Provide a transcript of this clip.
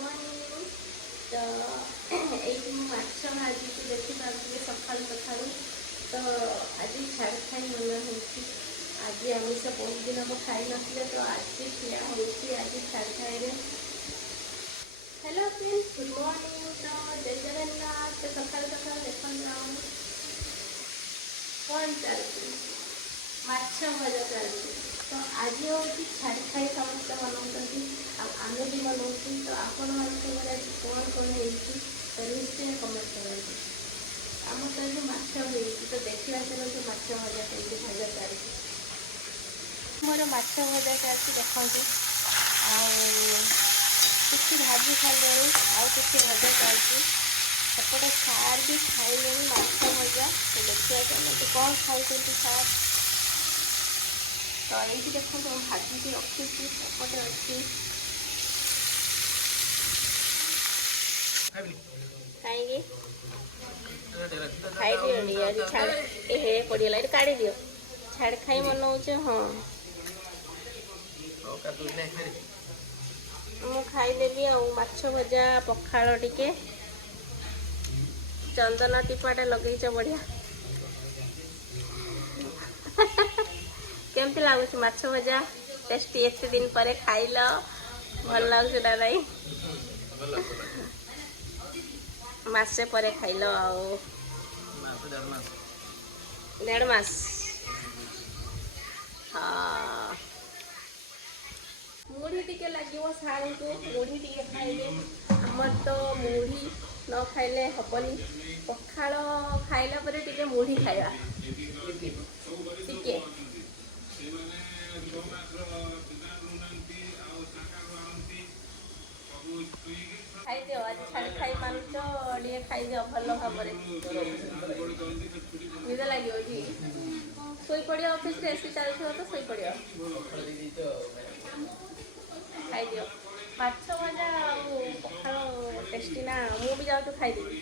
Morning. तो ये माछ भाजी को देखिए सकाल सकाल तो आज छाड़ खाई मन हो आज आमिष बहुत दिन हम खाई नथिले तो आज खिया हो आज छाड़ खाई। Hello friends, good morning. तो जय जगन्नाथ। तो सकाल सकाल देखो कौन चलती माछ भजा चलती। तो आज हूँ छाड़ खाई समस्त बनाऊँगी आम भी बनाऊँ। तो आपण मैं आज कौन कौन हो तो निश्चय कमेंट करेंगे। आम तो ये माछ हो तो देखा चलते माछ भजा कमी भजा चलती। मोर माछ भजा चलती देखते किसी भाजी खाले आउ किसी भजा चलती सेपटे सार भी खाइले माछ भजा। तो देखा चलते कौन खाई सार। तो ये देखो तो भाजी की रखी सेपटे अच्छी कहीं खाई दियो आज छाड़ ए पड़गला ये काढ़ी दियो छाड़ खाई मन हो। हाँ मु खाईदेवी आछ भजा पखाड़ टिके चंदन टीपाटा लगेच बढ़िया। केमती लगुच माछ भजा टेस्टी एत दिन पर खाइल भल लगुच ना नहीं मासे पर खाइल डेढ़ मास। हाँ मुढ़ी टिके लगे साड़ी को मुढ़ी टिके खाइले आमर तो मुढ़ी न खाइले हबनी पखाड़ खाइला परे टिके मुढ़ी खाइबा टिके खाई दियो आज छाड़ खाई मानुच टे खाई दियो भल भाव निद लगे शोई पड़ियो ऑफिस रे एसी चलथो तो शोई पड़ियो खाई दियो माछ भजा पखाड़ टेस्टी ना मु भी जाऊँ खाईदेवी।